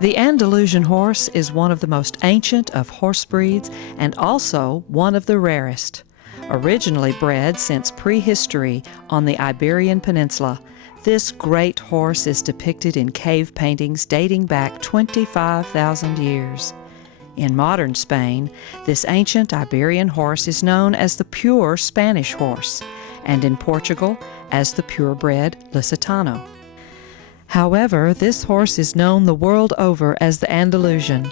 The Andalusian horse is one of the most ancient of horse breeds and also one of the rarest. Originally bred since prehistory on the Iberian Peninsula, this great horse is depicted in cave paintings dating back 25,000 years. In modern Spain, this ancient Iberian horse is known as the pure Spanish horse, and in Portugal as the purebred Lusitano. However, this horse is known the world over as the Andalusian,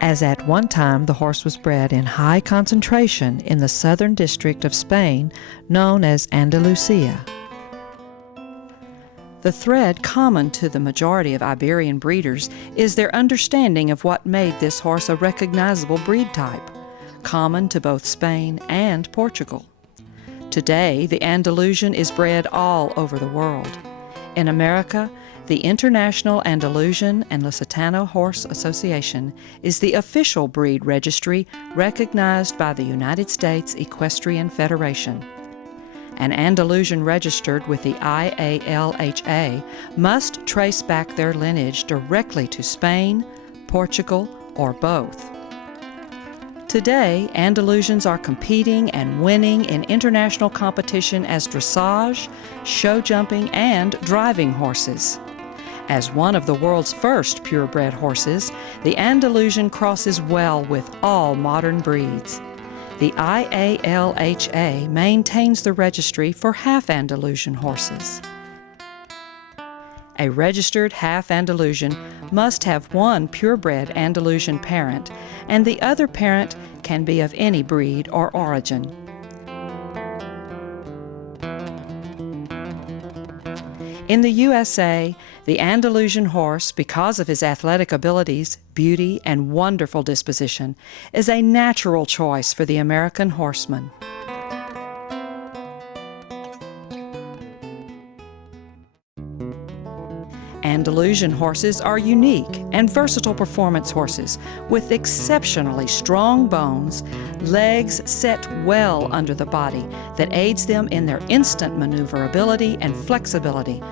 as at one time the horse was bred in high concentration in the southern district of Spain known as Andalusia. The thread common to the majority of Iberian breeders is their understanding of what made this horse a recognizable breed type, common to both Spain and Portugal. Today, the Andalusian is bred all over the world. In America, the International Andalusian and Lusitano Horse Association is the official breed registry recognized by the United States Equestrian Federation. An Andalusian registered with the IALHA must trace back their lineage directly to Spain, Portugal, or both. Today, Andalusians are competing and winning in international competition as dressage, show jumping, and driving horses. As one of the world's first purebred horses, the Andalusian crosses well with all modern breeds. The IALHA maintains the registry for half Andalusian horses. A registered half Andalusian must have one purebred Andalusian parent, and the other parent can be of any breed or origin. In the USA, the Andalusian horse, because of his athletic abilities, beauty, and wonderful disposition, is a natural choice for the American horseman. Andalusian horses are unique and versatile performance horses with exceptionally strong bones, legs set well under the body that aids them in their instant maneuverability and flexibility,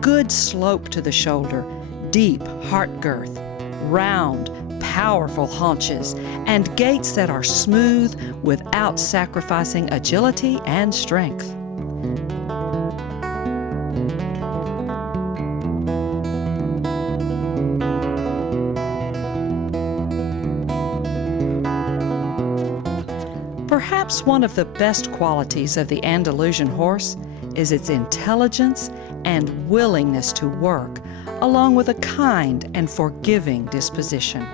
good slope to the shoulder, deep heart girth, round, powerful haunches, and gaits that are smooth without sacrificing agility and strength. Perhaps one of the best qualities of the Andalusian horse is its intelligence and willingness to work, along with a kind and forgiving disposition.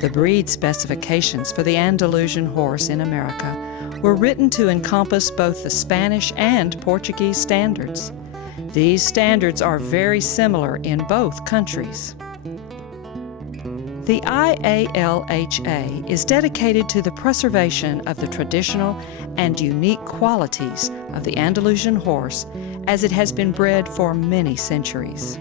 The breed specifications for the Andalusian horse in America were written to encompass both the Spanish and Portuguese standards. These standards are very similar in both countries. The IALHA is dedicated to the preservation of the traditional and unique qualities of the Andalusian horse as it has been bred for many centuries.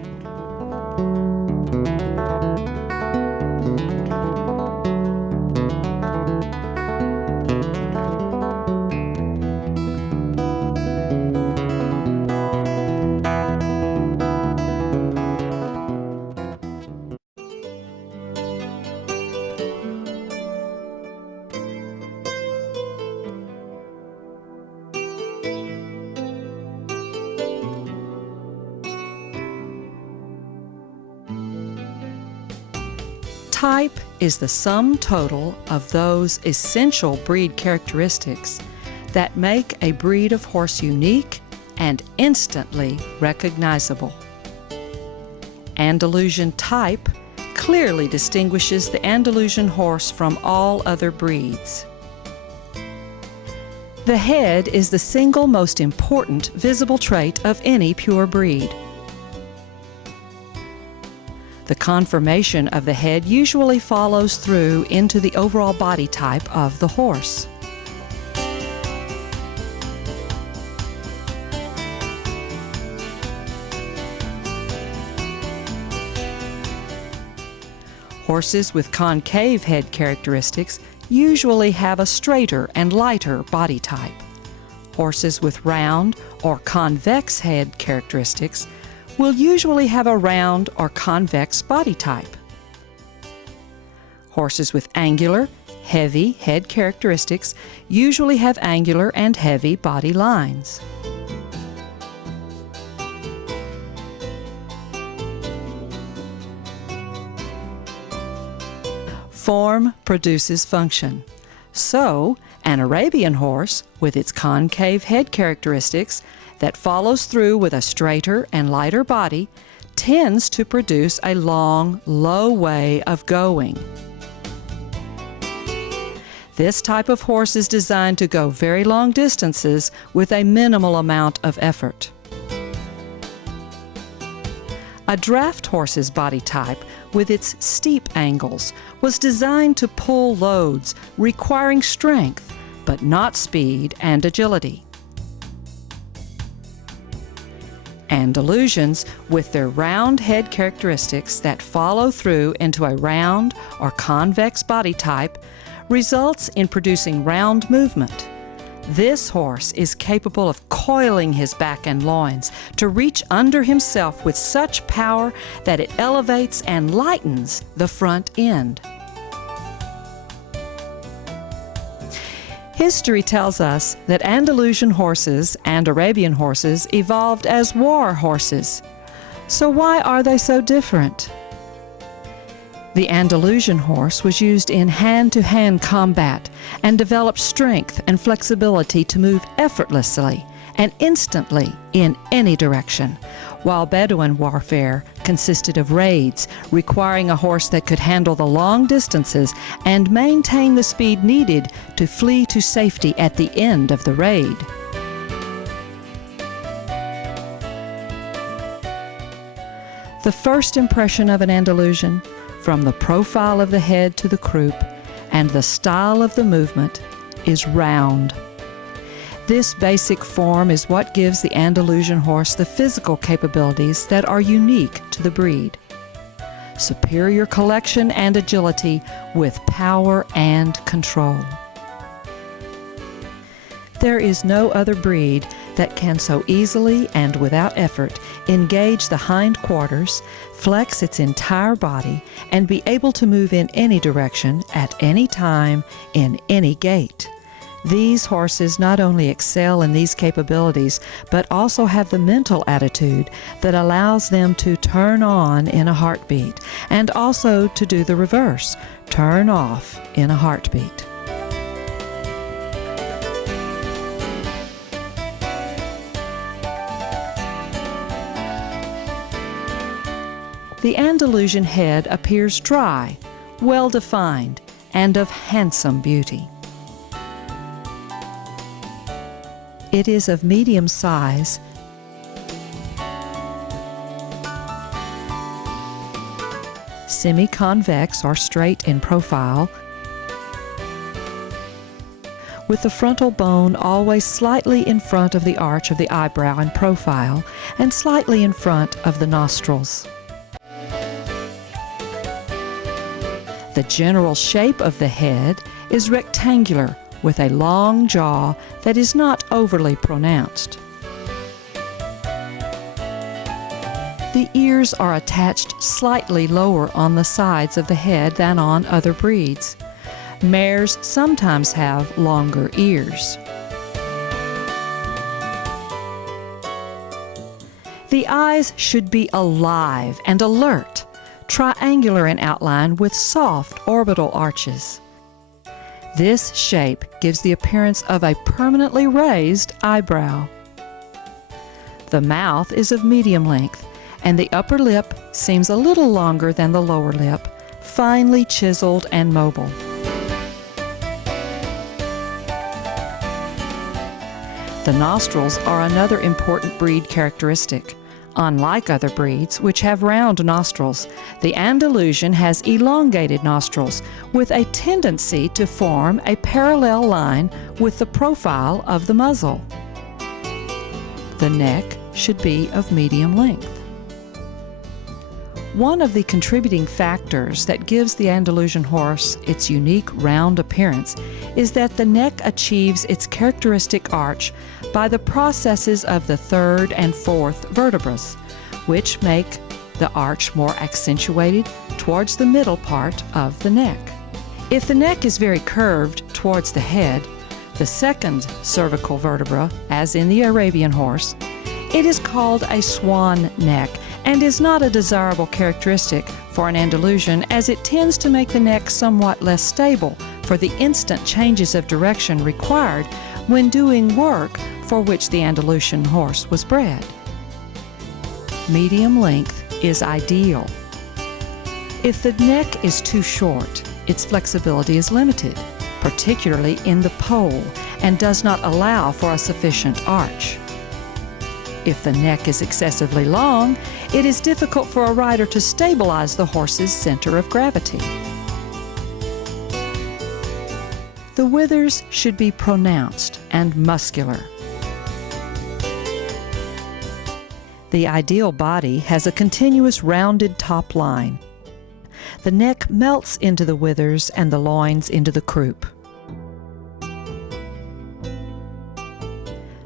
Type is the sum total of those essential breed characteristics that make a breed of horse unique and instantly recognizable. Andalusian type clearly distinguishes the Andalusian horse from all other breeds. The head is the single most important visible trait of any pure breed. The conformation of the head usually follows through into the overall body type of the horse. Horses with concave head characteristics usually have a straighter and lighter body type. Horses with round or convex head characteristics will usually have a round or convex body type. Horses with angular, heavy head characteristics usually have angular and heavy body lines. Form produces function. So, an Arabian horse, with its concave head characteristics that follows through with a straighter and lighter body, tends to produce a long, low way of going. This type of horse is designed to go very long distances with a minimal amount of effort. A draft horse's body type, with its steep angles, was designed to pull loads requiring strength, but not speed and agility. Andalusians, with their round head characteristics that follow through into a round or convex body type, results in producing round movement. This horse is capable of coiling his back and loins to reach under himself with such power that it elevates and lightens the front end. History tells us that Andalusian horses and Arabian horses evolved as war horses. So why are they so different? The Andalusian horse was used in hand-to-hand combat and developed strength and flexibility to move effortlessly and instantly in any direction, while Bedouin warfare consisted of raids, requiring a horse that could handle the long distances and maintain the speed needed to flee to safety at the end of the raid. The first impression of an Andalusian, from the profile of the head to the croup and the style of the movement, is round. This basic form is what gives the Andalusian horse the physical capabilities that are unique to the breed. Superior collection and agility with power and control. There is no other breed that can so easily and without effort engage the hind quarters, flex its entire body, and be able to move in any direction, at any time, in any gait. These horses not only excel in these capabilities, but also have the mental attitude that allows them to turn on in a heartbeat, and also to do the reverse, turn off in a heartbeat. The Andalusian head appears dry, well-defined, and of handsome beauty. It is of medium size, semi-convex or straight in profile, with the frontal bone always slightly in front of the arch of the eyebrow in profile and slightly in front of the nostrils. The general shape of the head is rectangular with a long jaw that is not overly pronounced. The ears are attached slightly lower on the sides of the head than on other breeds. Mares sometimes have longer ears. The eyes should be alive and alert, triangular in outline with soft orbital arches. This shape gives the appearance of a permanently raised eyebrow. The mouth is of medium length, and the upper lip seems a little longer than the lower lip, finely chiseled and mobile. The nostrils are another important breed characteristic. Unlike other breeds, which have round nostrils, the Andalusian has elongated nostrils with a tendency to form a parallel line with the profile of the muzzle. The neck should be of medium length. One of the contributing factors that gives the Andalusian horse its unique round appearance is that the neck achieves its characteristic arch by the processes of the third and fourth vertebrae, which make the arch more accentuated towards the middle part of the neck. If the neck is very curved towards the head, the second cervical vertebra, as in the Arabian horse, it is called a swan neck and is not a desirable characteristic for an Andalusian, as it tends to make the neck somewhat less stable for the instant changes of direction required when doing work for which the Andalusian horse was bred. Medium length is ideal. If the neck is too short, its flexibility is limited, particularly in the poll, and does not allow for a sufficient arch. If the neck is excessively long, it is difficult for a rider to stabilize the horse's center of gravity. The withers should be pronounced and muscular. The ideal body has a continuous rounded top line. The neck melts into the withers and the loins into the croup.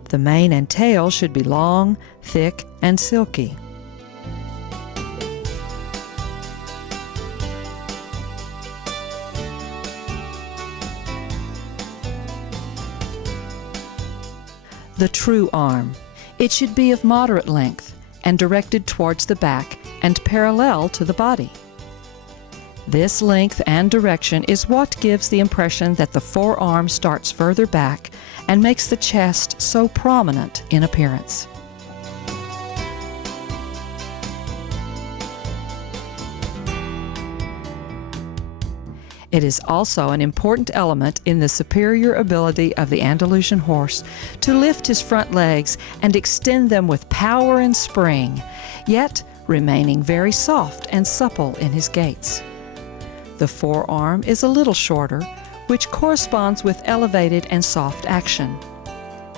The mane and tail should be long, thick, and silky. The true arm. It should be of moderate length and directed towards the back and parallel to the body. This length and direction is what gives the impression that the forearm starts further back and makes the chest so prominent in appearance. It is also an important element in the superior ability of the Andalusian horse to lift his front legs and extend them with power and spring, yet remaining very soft and supple in his gaits. The forearm is a little shorter, which corresponds with elevated and soft action.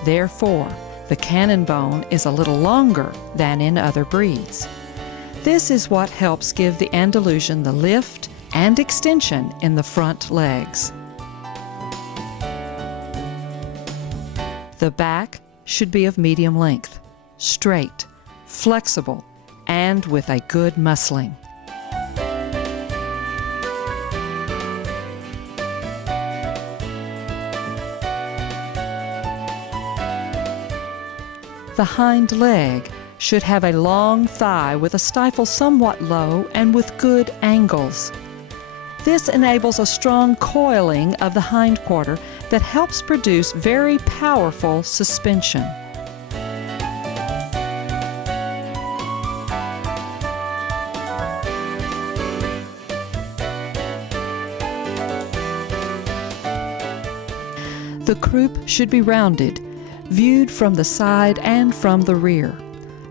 Therefore, the cannon bone is a little longer than in other breeds. This is what helps give the Andalusian the lift and extension in the front legs. The back should be of medium length, straight, flexible, and with a good muscling. The hind leg should have a long thigh with a stifle somewhat low and with good angles. This enables a strong coiling of the hindquarter that helps produce very powerful suspension. The croup should be rounded, viewed from the side and from the rear.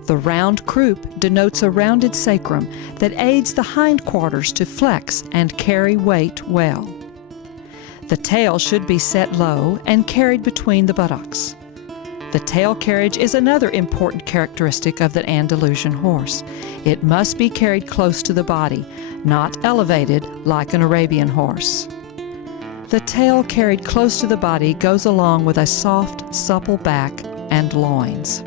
The round croup denotes a rounded sacrum that aids the hindquarters to flex and carry weight well. The tail should be set low and carried between the buttocks. The tail carriage is another important characteristic of the Andalusian horse. It must be carried close to the body, not elevated like an Arabian horse. The tail carried close to the body goes along with a soft, supple back and loins.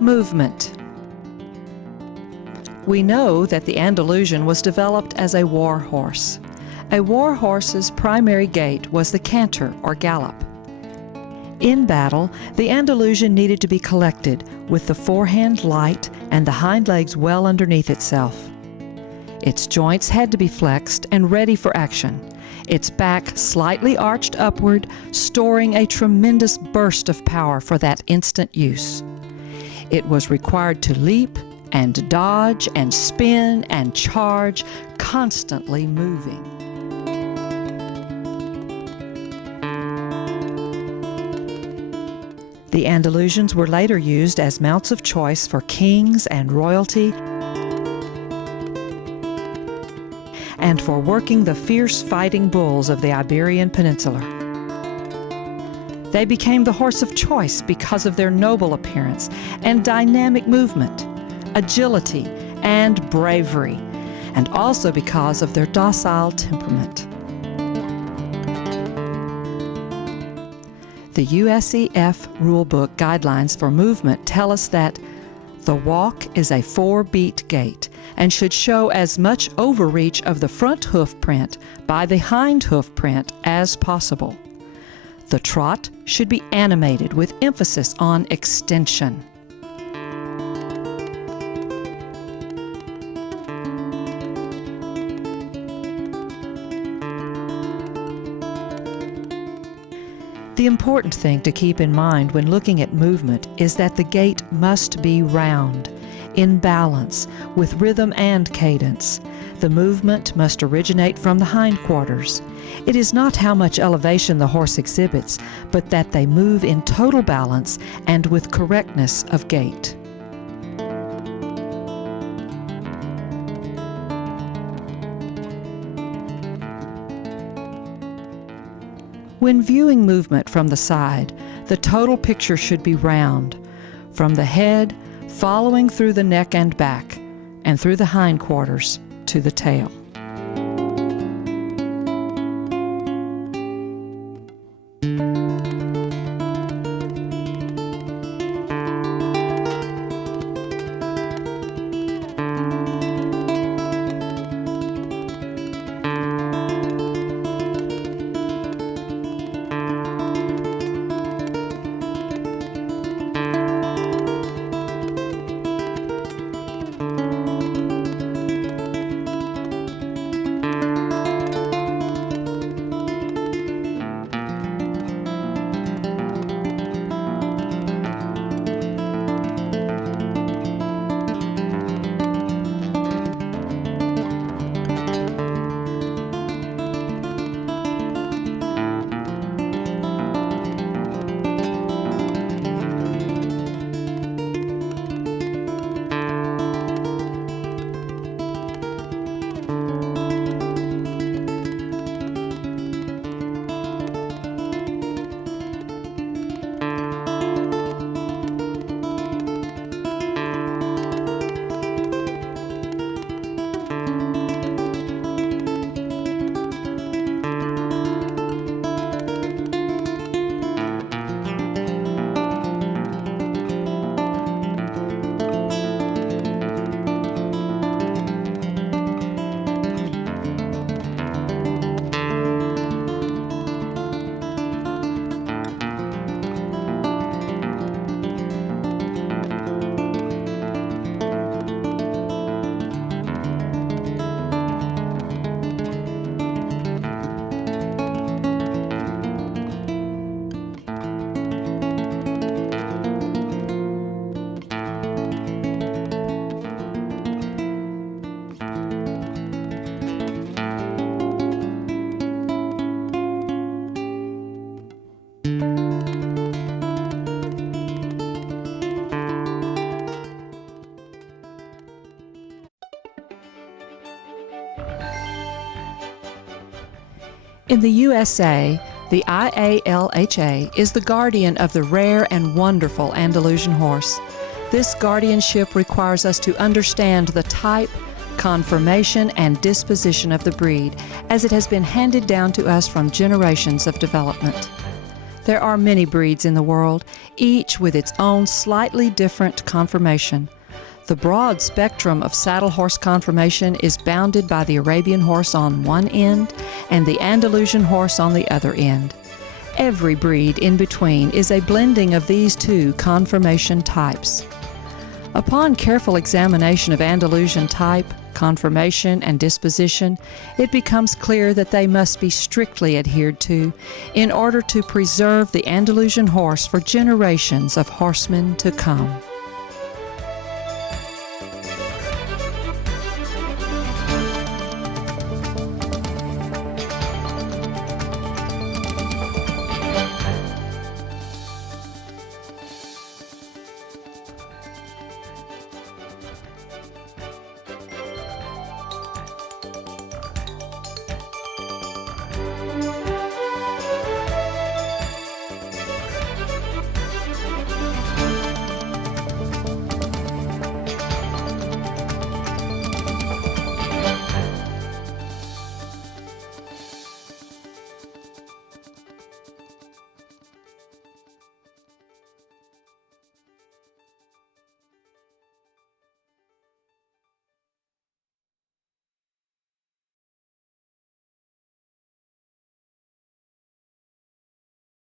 Movement. We know that the Andalusian was developed as a war horse. A war horse's primary gait was the canter or gallop. In battle, the Andalusian needed to be collected with the forehand light and the hind legs well underneath itself. Its joints had to be flexed and ready for action, its back slightly arched upward, storing a tremendous burst of power for that instant use. It was required to leap and dodge and spin and charge, constantly moving. The Andalusians were later used as mounts of choice for kings and royalty and for working the fierce fighting bulls of the Iberian Peninsula. They became the horse of choice because of their noble appearance and dynamic movement, agility, and bravery, and also because of their docile temperament. The USEF Rulebook Guidelines for Movement tell us that the walk is a 4-beat gait and should show as much overreach of the front hoof print by the hind hoof print as possible. The trot should be animated with emphasis on extension. The important thing to keep in mind when looking at movement is that the gait must be round, in balance, with rhythm and cadence. The movement must originate from the hindquarters. It is not how much elevation the horse exhibits, but that they move in total balance and with correctness of gait. When viewing movement from the side, the total picture should be round, from the head, following through the neck and back, and through the hindquarters to the tail. In the USA, the IALHA is the guardian of the rare and wonderful Andalusian horse. This guardianship requires us to understand the type, conformation, and disposition of the breed as it has been handed down to us from generations of development. There are many breeds in the world, each with its own slightly different conformation. The broad spectrum of saddle horse conformation is bounded by the Arabian horse on one end and the Andalusian horse on the other end. Every breed in between is a blending of these two conformation types. Upon careful examination of Andalusian type, conformation, and disposition, it becomes clear that they must be strictly adhered to in order to preserve the Andalusian horse for generations of horsemen to come.